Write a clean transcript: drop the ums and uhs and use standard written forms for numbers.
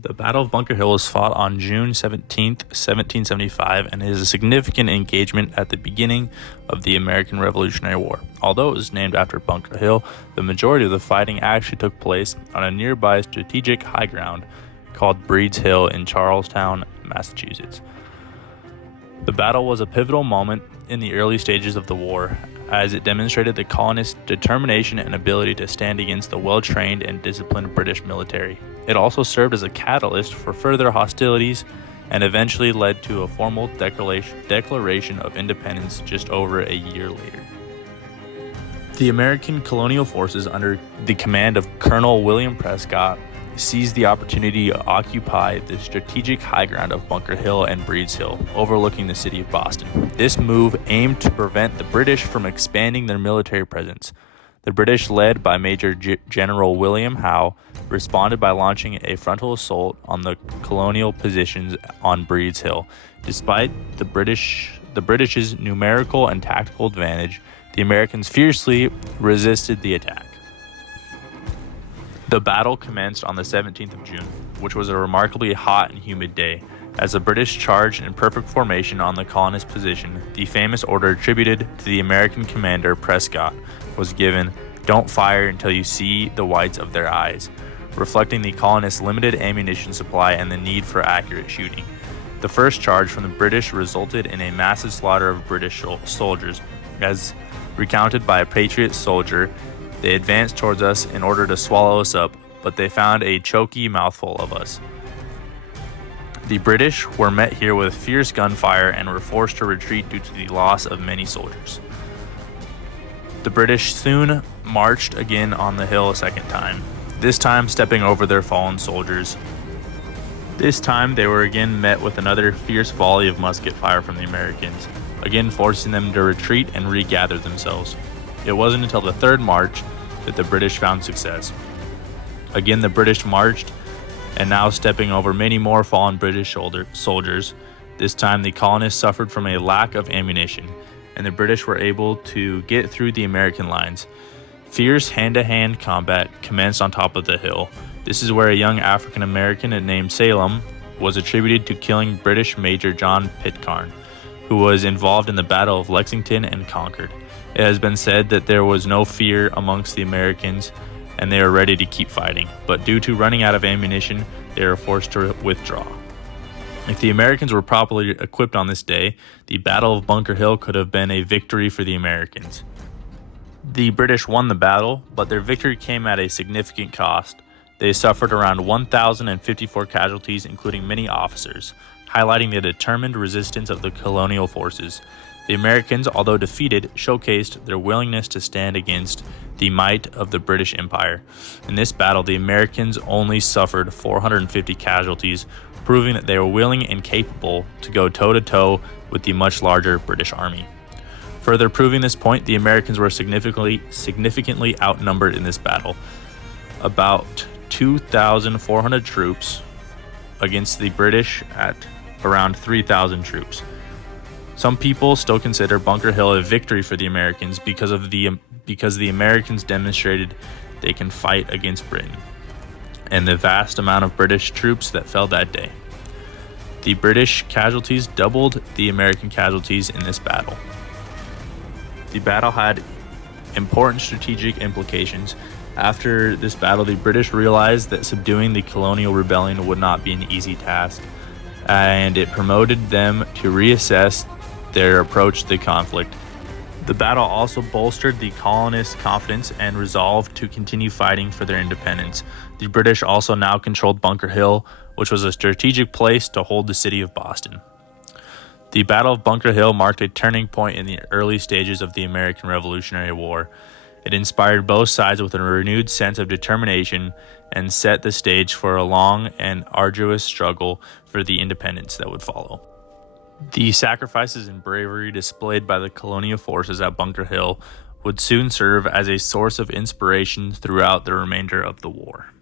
The Battle of Bunker Hill was fought on June 17th, 1775, and is a significant engagement at the beginning of the American Revolutionary War. Although it was named after Bunker Hill, the majority of the fighting actually took place on a nearby strategic high ground called Breed's Hill in Charlestown, Massachusetts. The battle was a pivotal moment in the early stages of the war, as it demonstrated the colonists' determination and ability to stand against the well-trained and disciplined British military. It also served as a catalyst for further hostilities and eventually led to a formal declaration of independence just over a year later. The American colonial forces under the command of Colonel William Prescott seized the opportunity to occupy the strategic high ground of Bunker Hill and Breed's Hill, overlooking the city of Boston. This move aimed to prevent the British from expanding their military presence. The British, led by Major General William Howe, responded by launching a frontal assault on the colonial positions on Breed's Hill. Despite the British's numerical and tactical advantage, the Americans fiercely resisted the attack. The battle commenced on the 17th of June, which was a remarkably hot and humid day. As the British charged in perfect formation on the colonist position, the famous order attributed to the American commander Prescott was given, "Don't fire until you see the whites of their eyes," reflecting the colonists' limited ammunition supply and the need for accurate shooting. The first charge from the British resulted in a massive slaughter of British soldiers. As recounted by a Patriot soldier, "They advanced towards us in order to swallow us up, but they found a choky mouthful of us." The British were met here with fierce gunfire and were forced to retreat due to the loss of many soldiers. The British soon marched again on the hill a second time, this time stepping over their fallen soldiers. This time they were again met with another fierce volley of musket fire from the Americans, again forcing them to retreat and regather themselves. It wasn't until the third march that the British found success. Again, the British marched, and now stepping over many more fallen British soldiers. This time, the colonists suffered from a lack of ammunition, and the British were able to get through the American lines. Fierce hand-to-hand combat commenced on top of the hill. This is where a young African American named Salem was attributed to killing British Major John Pitcairn, who was involved in the Battle of Lexington and Concord. It has been said that there was no fear amongst the Americans and they were ready to keep fighting, but due to running out of ammunition, they were forced to withdraw. If the Americans were properly equipped on this day, the Battle of Bunker Hill could have been a victory for the Americans. The British won the battle, but their victory came at a significant cost. They suffered around 1,054 casualties, including many officers, highlighting the determined resistance of the colonial forces. The Americans, although defeated, showcased their willingness to stand against the might of the British Empire. In this battle, the Americans only suffered 450 casualties, proving that they were willing and capable to go toe-to-toe with the much larger British army. Further proving this point, the Americans were significantly outnumbered in this battle. About 2,400 troops against the British at around 3,000 troops. Some people still consider Bunker Hill a victory for the Americans because the Americans demonstrated they can fight against Britain and the vast amount of British troops that fell that day. The British casualties doubled the American casualties in this battle. The battle had important strategic implications. After this battle, the British realized that subduing the colonial rebellion would not be an easy task, and it promoted them to reassess their approach to the conflict. The battle also bolstered the colonists' confidence and resolve to continue fighting for their independence. The British also now controlled Bunker Hill, which was a strategic place to hold the city of Boston. The Battle of Bunker Hill marked a turning point in the early stages of the American Revolutionary War. It inspired both sides with a renewed sense of determination and set the stage for a long and arduous struggle for the independence that would follow. The sacrifices and bravery displayed by the colonial forces at Bunker Hill would soon serve as a source of inspiration throughout the remainder of the war.